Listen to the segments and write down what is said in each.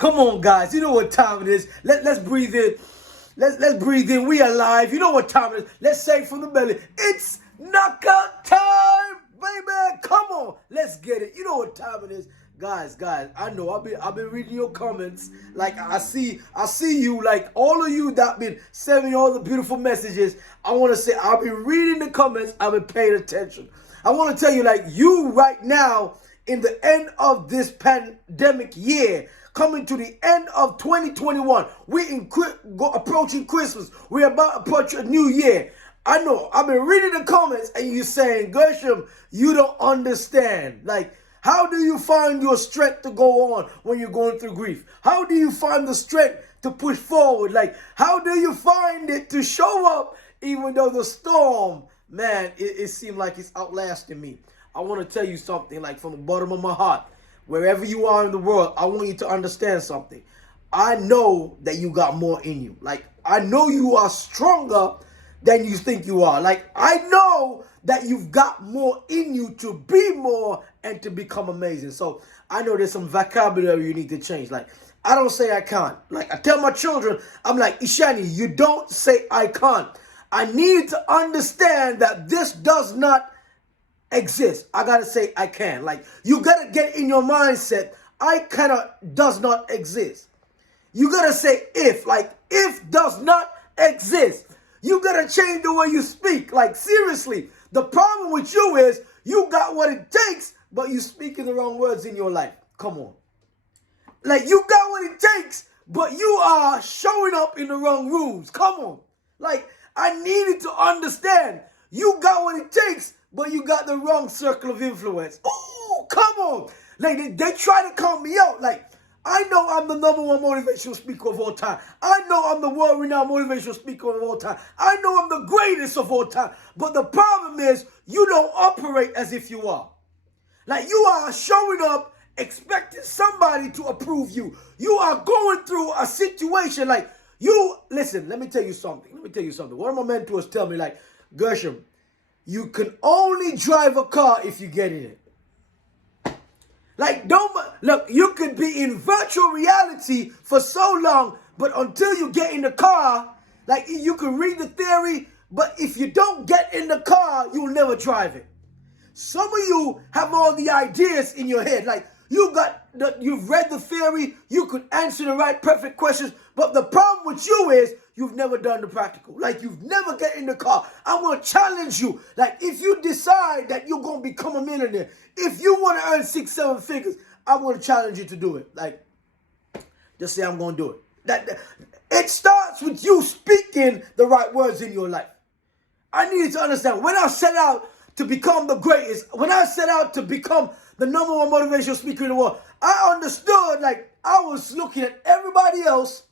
Come on, guys. You know what time it is. Let's breathe in. Let's breathe in. We are live. You know what time it is. Let's say from the belly. It's knockout time, baby. Come on. Let's get it. You know what time it is. Guys, I know I've been reading your comments. Like I see you, like all of you that been sending me all the beautiful messages. I want to say I've been reading the comments, I've been paying attention. I want to tell you, like, you right now in the end of this pandemic year, coming to the end of 2021, we're approaching Christmas. We're about to approach a new year. I know I've been reading the comments and you're saying, Gershom, you don't understand. Like, how do you find your strength to go on when you're going through grief? How do you find the strength to push forward? Like, how do you find it to show up even though the storm, man, it seemed like it's outlasting me? I want to tell you something, like, from the bottom of my heart. Wherever you are in the world, I want you to understand something. I know that you got more in you. Like, I know you are stronger than you think you are. Like, I know that you've got more in you to be more and to become amazing. So I know there's some vocabulary you need to change. Like, I don't say I can't. Like, I tell my children, I'm like, Ishani, you don't say I can't. I need to understand that this does not exist. I gotta say I can. Like, you gotta get in your mindset, I cannot does not exist. You gotta say if. Like, if does not exist. You gotta change the way you speak. Like, seriously, the problem with you is you got what it takes, but you speaking the wrong words in your life. Come on. Like, you got what it takes, but you are showing up in the wrong rooms. Come on. Like, I needed to understand. You got what it takes, but you got the wrong circle of influence. Oh, come on. Like, they try to call me out. Like, I know I'm the #1 motivational speaker of all time. I know I'm the world-renowned motivational speaker of all time. I know I'm the greatest of all time. But the problem is, you don't operate as if you are. Like, you are showing up expecting somebody to approve you. You are going through a situation like listen, let me tell you something. One of my mentors tell me, like, Gershom, you can only drive a car if you get in it. Like, look, you could be in virtual reality for so long, but until you get in the car, like, you can read the theory, but if you don't get in the car, you'll never drive it. Some of you have all the ideas in your head. Like, you've read the theory, you could answer the right perfect questions, but the problem with you is you've never done the practical. Like, you've never get in the car. I'm going to challenge you. Like, if you decide that you're going to become a millionaire, if you want to earn 6-7 figures, I'm going to challenge you to do it. Like, just say I'm going to do it. It starts with you speaking the right words in your life. I needed to understand, when I set out to become the greatest, when I set out to become the #1 motivational speaker in the world, I understood, like, I was looking at everybody else,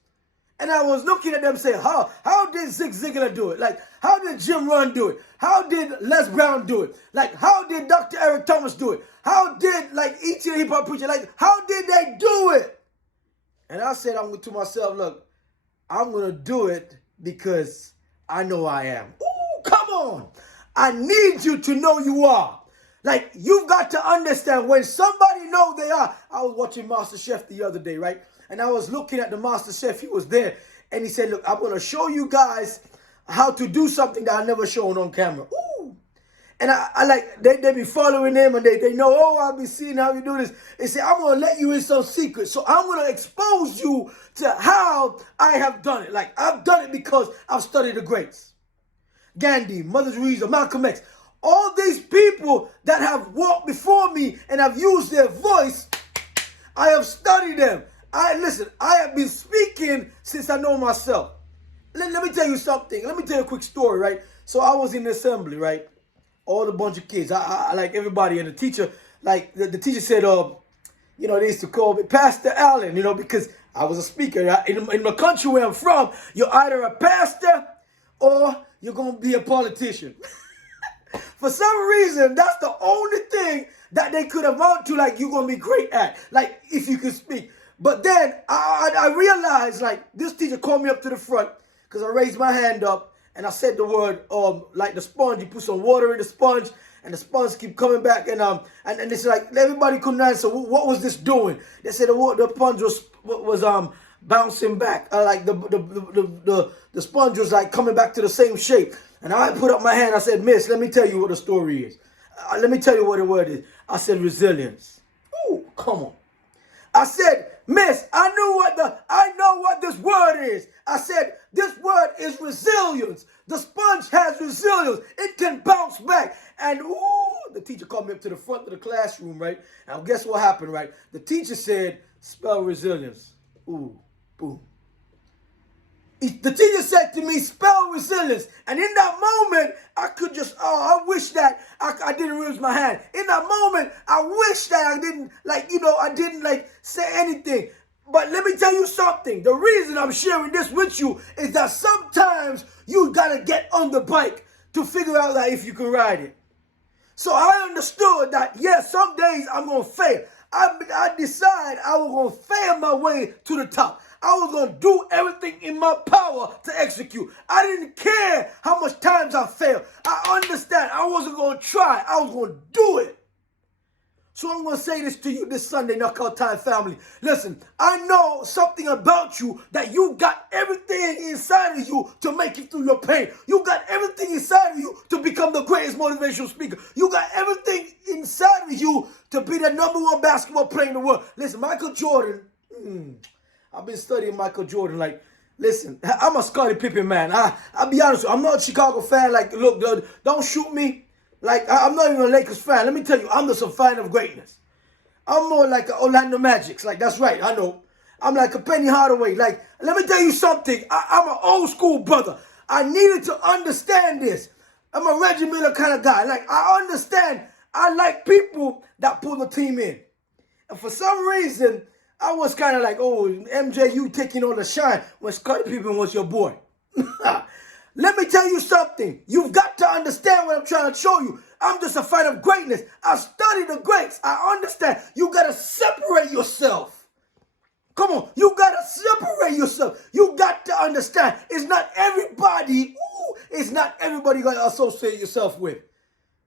and I was looking at them saying, how did Zig Ziglar do it? Like, how did Jim Rohn do it? How did Les Brown do it? Like, how did Dr. Eric Thomas do it? How did, like, E.T. the Hip Hop Preacher, like, how did they do it? And I said to myself, look, I'm going to do it because I know I am. Ooh, come on. I need you to know you are. Like, you've got to understand when somebody know they are. I was watching MasterChef the other day, right? And I was looking at the MasterChef. He was there. And he said, look, I'm going to show you guys how to do something that I never shown on camera. Ooh. And I like, they be following him and they know, oh, I'll be seeing how you do this. They say, I'm going to let you in some secrets. So I'm going to expose you to how I have done it. Like, I've done it because I've studied the greats. Gandhi, Mother Teresa, Malcolm X. All these people that have walked before me and have used their voice, I have studied them. I have been speaking since I know myself. Let me tell you something. Let me tell you a quick story, right? So I was in the assembly, right? All the bunch of kids. I like everybody. And the teacher, like, the teacher said, they used to call me Pastor Allen, because I was a speaker. In the country where I'm from, you're either a pastor or you're going to be a politician. For some reason, that's the only thing that they could amount to, like, you're going to be great at. Like, if you can speak. But then I realized, like, this teacher called me up to the front because I raised my hand up and I said the word, like the sponge. You put some water in the sponge And the sponge keep coming back, and it's like everybody couldn't answer what was this doing. They said the sponge was bouncing back, like the sponge was like coming back to the same shape. And I put up my hand. I said, Miss, let me tell you what the story is. Let me tell you what the word is. I said resilience. Ooh, come on. I said, Miss, I know what this word is. I said, this word is resilience. The sponge has resilience. It can bounce back. And ooh, the teacher called me up to the front of the classroom, right? Now guess what happened, right? The teacher said, spell resilience. Ooh, boom. The teacher said to me, spell resilience. And in that moment, I could just, I wish that I didn't raise my hand. In that moment, I wish that I didn't, I didn't say anything. But let me tell you something. The reason I'm sharing this with you is that sometimes you got to get on the bike to figure out that if you can ride it. So I understood that, yes, some days I'm going to fail. I decided I was going to fail my way to the top. I was going to do everything in my power to execute. I didn't care how much times I failed. I understand. I wasn't going to try. I was going to do it. So I'm going to say this to you this Sunday, Knockout Time family. Listen, I know something about you that you got everything inside of you to make it through your pain. You got everything inside of you to become the greatest motivational speaker. You got everything inside of you to be the #1 basketball player in the world. Listen, Michael Jordan, I've been studying Michael Jordan. Listen, I'm a Scottie Pippen man. I'll be honest with you, I'm not a Chicago fan. Look, don't shoot me. I'm not even a Lakers fan. Let me tell you, I'm just a fan of greatness. I'm more like an Orlando Magic. That's right, I know. I'm like a Penny Hardaway. Let me tell you something. I'm an old school brother. I needed to understand this. I'm a Reggie Miller kind of guy. I understand. I like people that pull the team in. And for some reason, I was kind of like, oh, MJ, you taking all the shine when Scottie Pippen was your boy. Let me tell you something. You've got to understand what I'm trying to show you. I'm just a fan of greatness. I study the greats. I understand. You got to separate yourself. Come on. You got to separate yourself. You got to understand. It's not everybody you're going to associate yourself with.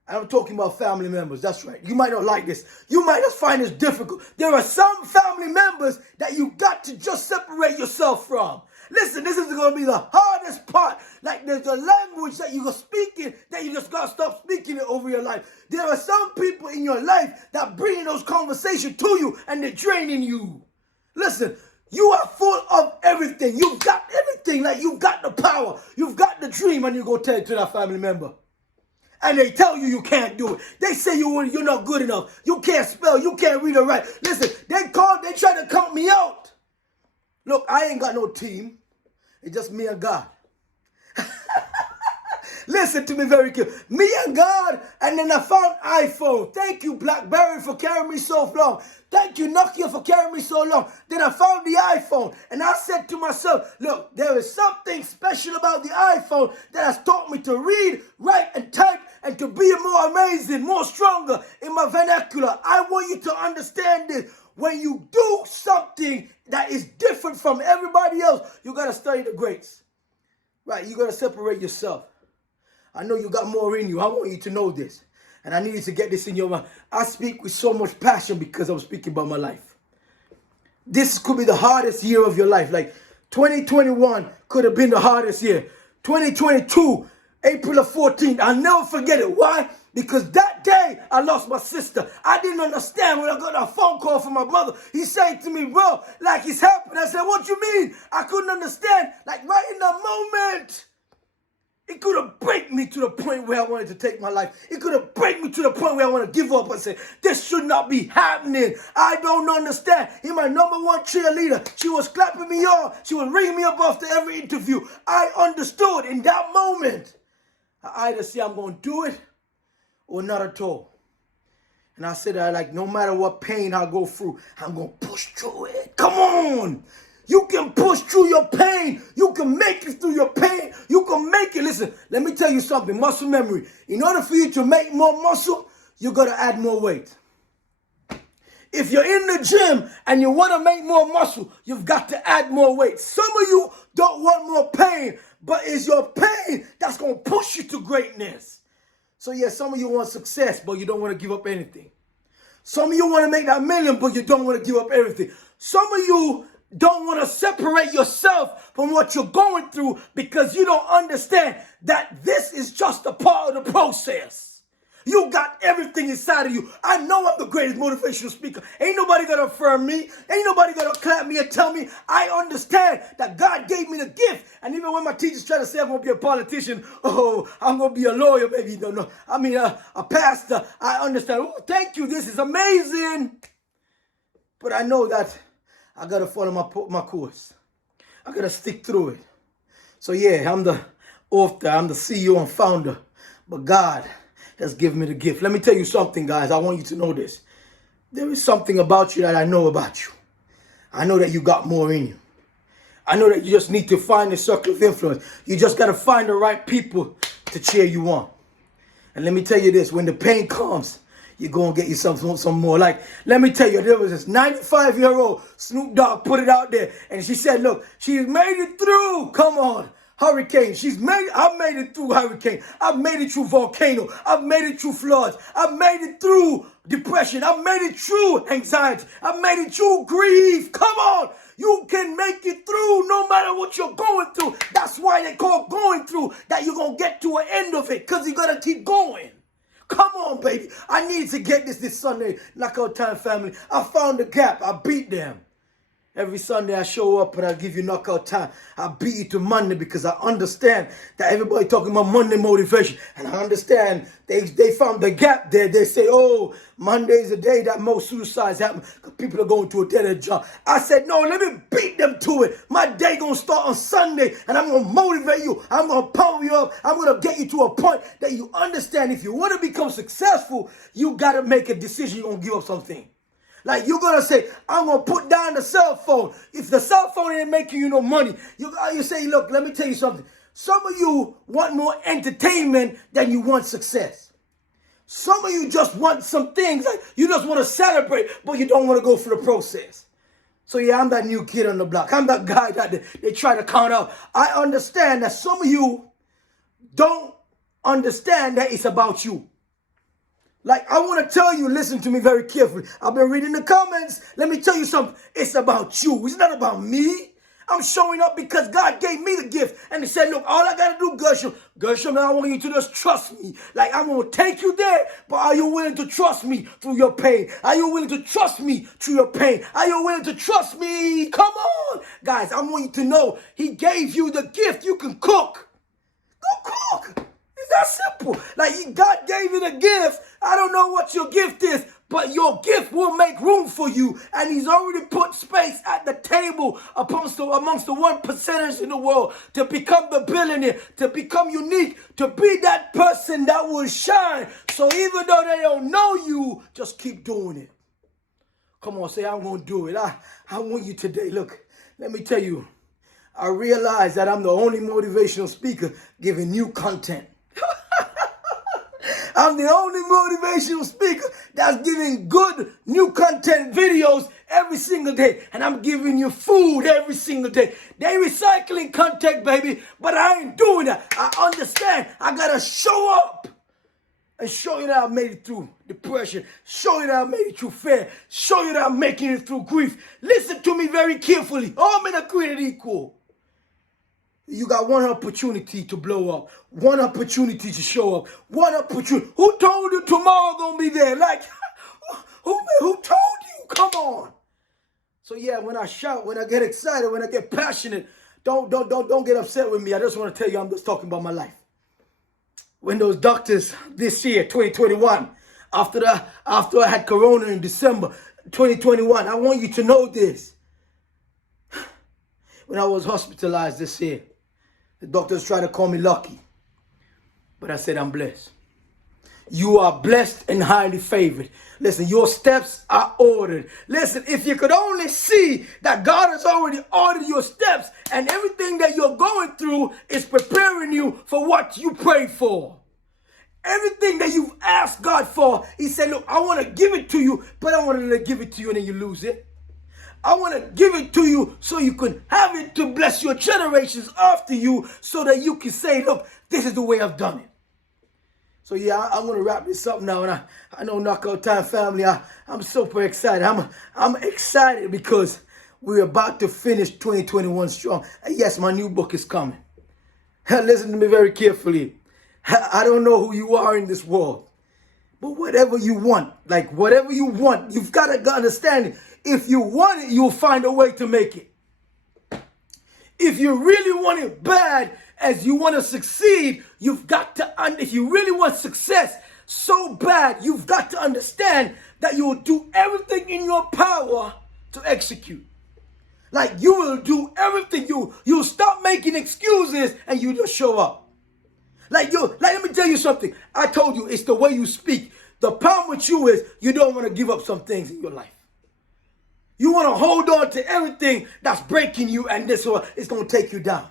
I'm talking about family members. That's right. You might not like this. You might just find this difficult. There are some family members that you got to just separate yourself from. Listen, this is going to be the hardest part. There's a language that you're speaking that you just got to stop speaking it over your life. There are some people in your life that bring those conversations to you and they're draining you. Listen, you are full of everything. You've got everything. You've got the power. You've got the dream, and you go tell it to that family member. And they tell you you can't do it. They say you're not good enough. You can't spell. You can't read or write. Listen, they try to count me out. Look, I ain't got no team. It's just me and God. Listen to me very carefully. Me and God, and then I found iPhone. Thank you, BlackBerry, for carrying me so long. Thank you, Nokia, for carrying me so long. Then I found the iPhone, and I said to myself, look, there is something special about the iPhone that has taught me to read, write, and type, and to be more amazing, more stronger in my vernacular. I want you to understand this. When you do something that is different from everybody else, you got to study the greats. Right? You got to separate yourself. I know you got more in you. I want you to know this. And I need you to get this in your mind. I speak with so much passion because I'm speaking about my life. This could be the hardest year of your life. 2021 could have been the hardest year. 2022, April the 14th, I'll never forget it. Why? Because that day, I lost my sister. I didn't understand when I got a phone call from my brother. He said to me, bro, it's happened. I said, what you mean? I couldn't understand. Right in the moment, it could have break me to the point where I wanted to take my life. It could have break me to the point where I want to give up and say, this should not be happening. I don't understand. He's my #1 cheerleader. She was clapping me on. She was ringing me up after every interview. I understood in that moment. I either say I'm going to do it or not at all. And I said, no matter what pain I go through, I'm going to push through it. Come on. You can push through your pain. You can make it through your pain. You can make it. Listen, let me tell you something. Muscle memory. In order for you to make more muscle, you got to add more weight. If you're in the gym and you want to make more muscle, you've got to add more weight. Some of you don't want more pain, but it's your pain that's going to push you to greatness. So yeah, some of you want success, but you don't want to give up anything. Some of you want to make that million, but you don't want to give up everything. Some of you don't want to separate yourself from what you're going through because you don't understand that this is just a part of the process. You got everything inside of you. I know I'm the greatest motivational speaker. Ain't nobody gonna affirm me. Ain't nobody gonna clap me and tell me. I understand that God gave me the gift. And even when my teachers try to say I'm gonna be a politician, oh, I'm gonna be a lawyer, maybe, no. I mean, a pastor. I understand. Oh, thank you. This is amazing. But I know that I gotta follow my course. I gotta stick through it. So yeah, I'm the author. I'm the CEO and founder. But God has given me the gift. Let me tell you something, guys. I want you to know this. There is something about you that I know about you. I know that you got more in you. I know that you just need to find a circle of influence. You just got to find the right people to cheer you on. And let me tell you this. When the pain comes, you're going to get yourself some more. Like, let me tell you, there was this 95-year-old Snoop Dogg put it out there. And she said, look, she's made it through. Come on. Hurricane. I've made it through hurricane. I've made it through volcano. I've made it through floods. I've made it through depression. I've made it through anxiety. I've made it through grief. Come on. You can make it through no matter what you're going through. That's why they call going through that you're going to get to an end of it because you're going to keep going. Come on, baby. I needed to get this Sunday. Knockout Time family. I found the gap. I beat them. Every Sunday I show up and I give you knockout time. I beat you to Monday because I understand that everybody talking about Monday motivation. And I understand they found the gap there. They say, oh, Monday is the day that most suicides happen because people are going to a dead end job. I said, no, let me beat them to it. My day going to start on Sunday and I'm going to motivate you. I'm going to power you up. I'm going to get you to a point that you understand if you want to become successful, you got to make a decision. You're going to give up something. Like you're going to say, I'm going to put down the cell phone. If the cell phone ain't making you no money, you say, look, let me tell you something. Some of you want more entertainment than you want success. Some of you just want some things. Like you just want to celebrate, but you don't want to go through the process. So yeah, I'm that new kid on the block. I'm that guy that they try to count out. I understand that some of you don't understand that it's about you. Like, I want to tell you, listen to me very carefully. I've been reading the comments. Let me tell you something. It's about you. It's not about me. I'm showing up because God gave me the gift. And he said, look, all I got to do, Gershom, I want you to just trust me. Like, I'm going to take you there, but are you willing to trust me through your pain? Are you willing to trust me through your pain? Are you willing to trust me? Come on. Guys, I want you to know he gave you the gift. You can cook. Go cook. It's that simple. Like God gave you the gift. I don't know what your gift is, but your gift will make room for you. And he's already put space at the table amongst the 1%ers in the world to become the billionaire, to become unique, to be that person that will shine. So even though they don't know you, just keep doing it. Come on, say, I'm going to do it. I want you today. Look, let me tell you, I realize that I'm the only motivational speaker giving new content. I'm the only motivational speaker that's giving good new content videos every single day. And I'm giving you food every single day. They recycling content, baby, but I ain't doing that. I understand. I got to show up and show you that I made it through depression. Show you that I made it through fear. Show you that I'm making it through grief. Listen to me very carefully. All men are created equal. You got one opportunity to blow up, one opportunity to show up, one opportunity. Who told you tomorrow gonna be there? Like, who told you? Come on. So yeah, when I shout, when I get excited, when I get passionate, don't get upset with me. I just want to tell you, I'm just talking about my life. When those doctors this year, 2021, after I had corona in December 2021, I want you to know this. When I was hospitalized this year, the doctors tried to call me lucky. But I said, I'm blessed. You are blessed and highly favored. Listen, your steps are ordered. Listen, if you could only see that God has already ordered your steps and everything that you're going through is preparing you for what you prayed for. Everything that you've asked God for, he said, look, I want to give it to you, but I wanted to give it to you and then you lose it. I want to give it to you so you can have it to bless your generations after you so that you can say, look, this is the way I've done it. So yeah, I'm gonna wrap this up now, and I know Knockout Time family, I'm super excited. I'm excited because we're about to finish 2021 strong. And yes, my new book is coming. Listen to me very carefully. I don't know who you are in this world, but whatever you want, whatever you want, you've got to understand it. If you want it, you'll find a way to make it. If you really want it bad, as you want to succeed, you've got to, if you really want success so bad, you've got to understand that you will do everything in your power to execute. Like you will do everything. You'll stop making excuses and you just show up. Let me tell you something. I told you it's the way you speak. The problem with you is you don't want to give up some things in your life. You want to hold on to everything that's breaking you, and this one is going to take you down.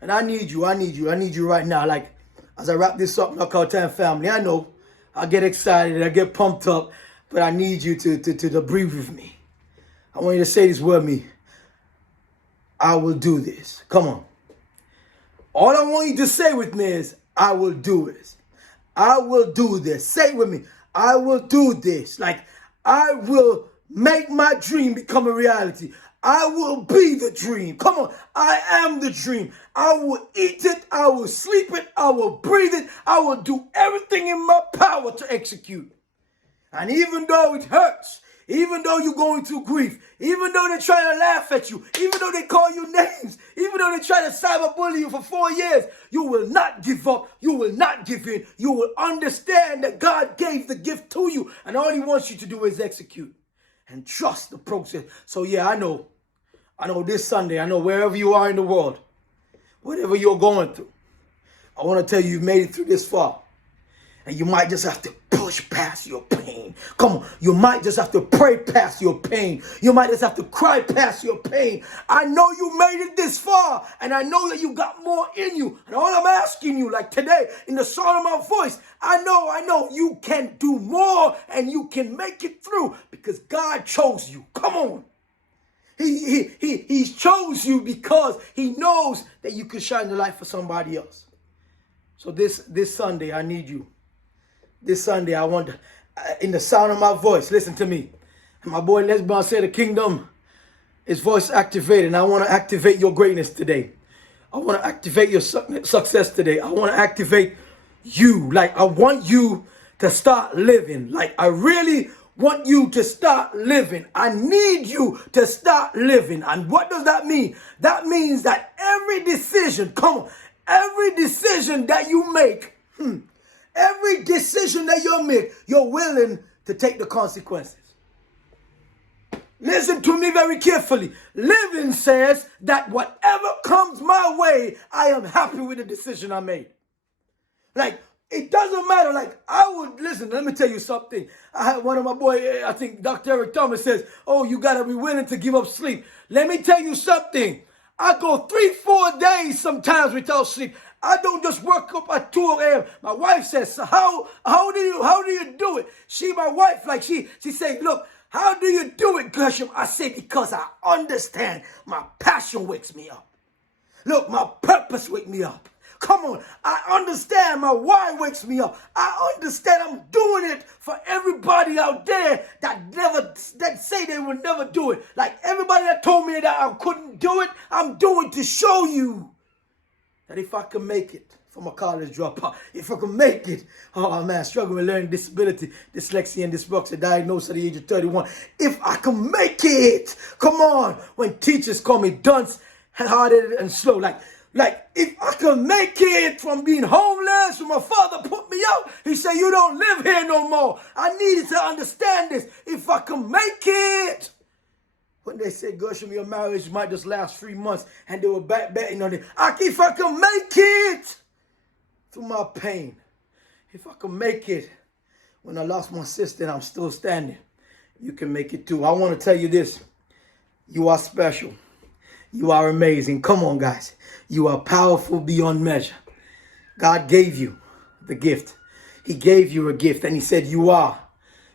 And I need you right now. Like, as I wrap this up, Knockout Time family, I know I get excited, I get pumped up, but I need you to debrief with me. I want you to say this with me. I will do this. Come on. All I want you to say with me is, I will do this. I will do this. Say it with me. I will do this. Like, I will make my dream become a reality. I will be the dream. Come on. I am the dream. I will eat it. I will sleep it. I will breathe it. I will do everything in my power to execute. And even though it hurts, even though you're going through grief, even though they're trying to laugh at you, even though they call you names, even though they try to cyberbully you for 4 years, you will not give up. You will not give in. You will understand that God gave the gift to you, and all he wants you to do is execute and trust the process. So yeah, I know this Sunday, I know wherever you are in the world, whatever you're going through, I want to tell you, you've made it through this far. And you might just have to push past your pain. Come on, you might just have to pray past your pain. You might just have to cry past your pain. I know you made it this far, and I know that you got more in you. And all I'm asking you, like today, in the sound of my voice, I know you can do more and you can make it through because God chose you. Come on. He chose you because he knows that you can shine the light for somebody else. So this Sunday, I need you. This Sunday, I want, in the sound of my voice, listen to me. My boy Lesbian said the kingdom is voice activated, and I want to activate your greatness today. I want to activate your success today. I want to activate you. Like, I want you to start living. Like, I really want you to start living. I need you to start living. And what does that mean? That means that every decision, come on, every decision that you make, every decision that you make, you're willing to take the consequences. Listen to me very carefully. Living says that whatever comes my way, I am happy with the decision I made. Like, it doesn't matter. Like, listen, let me tell you something. I had one of my boys, I think Dr. Eric Thomas says, oh, you got to be willing to give up sleep. Let me tell you something. I go 3-4 days sometimes without sleep. I don't just wake up at 2 a.m. My wife says, so how do you do it? My wife, like she say, look, how do you do it, Gershom? I say, because I understand my passion wakes me up. Look, my purpose wakes me up. Come on, I understand my why wakes me up. I understand I'm doing it for everybody out there that say they will never do it. Like everybody that told me that I couldn't do it, I'm doing to show you that if I can make it from a college dropout, if I can make it, oh man, struggling with learning disability, dyslexia and dyspraxia, diagnosed at the age of 31. If I can make it, come on, when teachers call me dunce, hard-headed and slow, like if I can make it from being homeless, when my father put me out, he said, you don't live here no more. I needed to understand this. If I can make it. When they said, Gershom, your marriage might just last 3 months, and they were betting on it. If I can make it through my pain, if I can make it when I lost my sister and I'm still standing, you can make it too. I want to tell you this. You are special. You are amazing. Come on, guys. You are powerful beyond measure. God gave you the gift. He gave you a gift, and he said, you are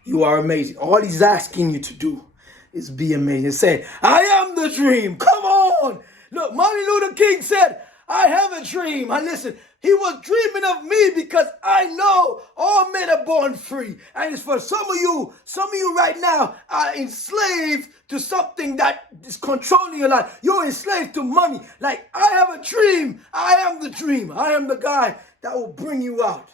amazing. All he's asking you to do is be amazing. Say, I am the dream. Come on. Look, Martin Luther King said, I have a dream. And listen, He was dreaming of me because I know all men are born free. And it's for some of you right now are enslaved to something that is controlling your life. You're enslaved to money. Like, I have a dream. I am the dream. I am the guy that will bring you out.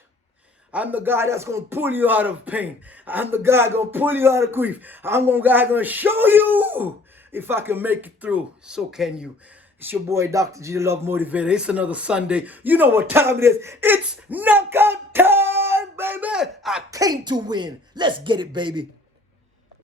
I'm the guy that's going to pull you out of pain. I'm the guy going to pull you out of grief. I'm the guy going to show you if I can make it through. So can you. It's your boy, Dr. G, the Love Motivator. It's another Sunday. You know what time it is. It's knockout time, baby. I came to win. Let's get it, baby.